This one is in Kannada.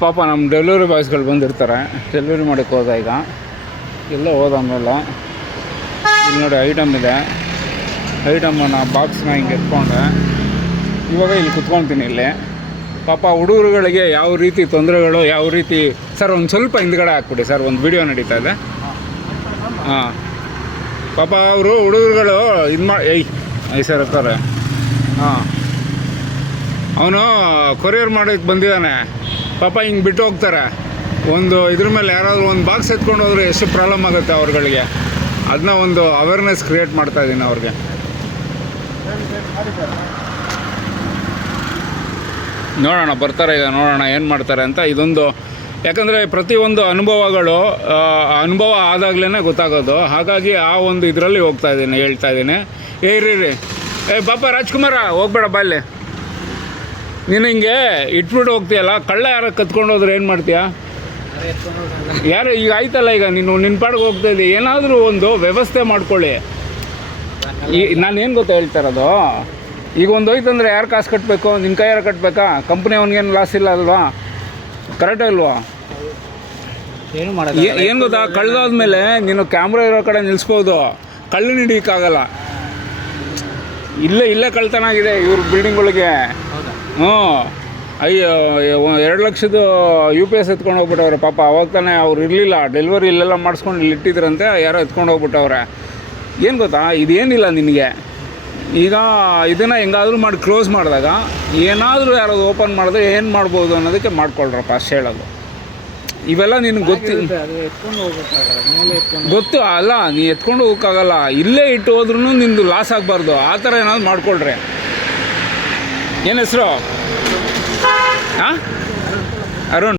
ಪಾಪ ನಮ್ಮ ಡೆಲಿವರಿ ಬಾಯ್ಸ್ಗಳು ಬಂದಿರ್ತಾರೆ. ಡೆಲಿವರಿ ಮಾಡೋಕ್ಕೆ ಹೋದ ಈಗ ಎಲ್ಲ ಹೋದಾದ್ಮೇಲೆ ಇಲ್ಲಿ ನೋಡಿ ಐಟಮ್ ಇದೆ. ಐಟಮನ್ನು ಬಾಕ್ಸ್ನ ಹಿಂಗೆ ಎತ್ಕೊಂಡೆ ಇವಾಗ ಇಲ್ಲಿ ಕುತ್ಕೊಳ್ತೀನಿ. ಇಲ್ಲಿ ಪಾಪ ಹುಡುಗರುಗಳಿಗೆ ಯಾವ ರೀತಿ ತೊಂದರೆಗಳು, ಯಾವ ರೀತಿ ಸರ್ ಒಂದು ಸ್ವಲ್ಪ ಹಿಂದ್ಗಡೆ ಹಾಕ್ಬಿಡಿ ಸರ್, ಒಂದು ವಿಡಿಯೋ ನಡೀತಾ ಇದೆ. ಹಾಂ, ಪಾಪ ಅವರು ಹುಡುಗರುಗಳು ಇದು ಐ ಸರ್ ಅಕ್ಕಾರೆ. ಹಾಂ, ಅವನು ಕೊರಿಯರ್ ಮಾಡೋಕ್ಕೆ ಬಂದಿದ್ದಾನೆ. ಪಾಪ ಹಿಂಗೆ ಬಿಟ್ಟು ಹೋಗ್ತಾರೆ. ಒಂದು ಇದ್ರ ಮೇಲೆ ಯಾರಾದರೂ ಒಂದು ಬಾಕ್ಸ್ ಎತ್ಕೊಂಡು ಹೋದ್ರೆ ಎಷ್ಟು ಪ್ರಾಬ್ಲಮ್ ಆಗುತ್ತೆ ಅವ್ರುಗಳಿಗೆ. ಅದನ್ನ ಒಂದು ಅವೇರ್ನೆಸ್ ಕ್ರಿಯೇಟ್ ಮಾಡ್ತಾಯಿದ್ದೀನಿ ಅವ್ರಿಗೆ. ನೋಡೋಣ ಬರ್ತಾರೆ ಈಗ, ನೋಡೋಣ ಏನು ಮಾಡ್ತಾರೆ ಅಂತ. ಇದೊಂದು ಯಾಕಂದರೆ ಪ್ರತಿಯೊಂದು ಅನುಭವ ಆದಾಗಲೇ ಗೊತ್ತಾಗೋದು. ಹಾಗಾಗಿ ಆ ಒಂದು ಇದರಲ್ಲಿ ಹೇಳ್ತಾ ಇದ್ದೀನಿ. ರೀ ಪಾಪ ರಾಜ್ಕುಮಾರ ಹೋಗ್ಬೇಡ ಬಾಲ್ಯ, ನೀನು ಹಿಂಗೆ ಇಟ್ಬಿಟ್ಟು ಹೋಗ್ತೀಯಲ್ಲ, ಕಳ್ಳ ಯಾರು ಕತ್ಕೊಂಡು ಹೋದ್ರೆ ಏನು ಮಾಡ್ತೀಯಾ? ಯಾರು ಈಗ ಆಯ್ತಲ್ಲ, ಈಗ ನಿನ್ನ ಪಾಡಿಗೆ ಹೋಗ್ತಾಯಿದ್ದೆ. ಏನಾದರೂ ಒಂದು ವ್ಯವಸ್ಥೆ ಮಾಡ್ಕೊಳ್ಳಿ. ನಾನು ಏನು ಗೊತ್ತಾ ಹೇಳ್ತಾ ಇರೋದು, ಈಗ ಒಂದು ಹೋಯ್ತಂದರೆ ಯಾರು ಕಾಸು ಕಟ್ಟಬೇಕು? ನಿನ್ನ ಕೈಯಾರು ಕಟ್ಟಬೇಕಾ? ಕಂಪ್ನಿ ಅವ್ನಿಗೇನು ಲಾಸ್ ಇಲ್ಲ ಅಲ್ವಾ? ಕರೆಕ್ಟ್ ಅಲ್ವಾ? ಏನು ಗೊತ್ತಾ, ಕಳ್ದಾದ್ಮೇಲೆ ನೀನು ಕ್ಯಾಮ್ರಾ ಇರೋ ಕಡೆ ನಿಲ್ಲಿಸ್ಬೋದು, ಕಳ್ಳು ಹಿಡಿಯೋಕ್ಕಾಗಲ್ಲ. ಇಲ್ಲೇ ಕಳ್ತನ ಆಗಿದೆ ಇವ್ರ ಬಿಲ್ಡಿಂಗ್ಗಳಿಗೆ. ಹ್ಞೂ, 2 ಲಕ್ಷದ UPS ಎತ್ಕೊಂಡು ಹೋಗ್ಬಿಟ್ಟವ್ರೆ ಪಾಪ. ಅವಾಗ ತಾನೇ ಅವ್ರು ಇರಲಿಲ್ಲ, ಡೆಲಿವರಿ ಇಲ್ಲೆಲ್ಲ ಮಾಡಿಸ್ಕೊಂಡು ಇಲ್ಲಿ ಇಟ್ಟಿದ್ರಂತೆ, ಯಾರೋ ಎತ್ಕೊಂಡು ಹೋಗ್ಬಿಟ್ಟವ್ರೆ. ಏನು ಗೊತ್ತಾ, ಇದೇನಿಲ್ಲ ನಿನಗೆ. ಈಗ ಇದನ್ನು ಹೆಂಗಾದರೂ ಮಾಡಿ ಕ್ಲೋಸ್ ಮಾಡಿದಾಗ ಏನಾದರೂ ಯಾರಾದ್ರು ಓಪನ್ ಮಾಡಿದ್ರೆ ಏನು ಮಾಡ್ಬೋದು ಅನ್ನೋದಕ್ಕೆ ಮಾಡ್ಕೊಳ್ರಪ್ಪ, ಅಷ್ಟು ಹೇಳೋದು. ಇವೆಲ್ಲ ನಿನಗೆ ಗೊತ್ತು ಅಲ್ಲ, ನೀ ಎತ್ಕೊಂಡು ಹೋಗೋಕ್ಕಾಗಲ್ಲ. ಇಲ್ಲೇ ಇಟ್ಟು ಹೋದ್ರೂ ನಿಂದು ಲಾಸ್ ಆಗಬಾರ್ದು. ಆ ಥರ ಏನಾದ್ರು ಮಾಡ್ಕೊಳ್ರಿ. ಏನು ಹೆಸರು? ಹಾಂ, ಅರುಣ್.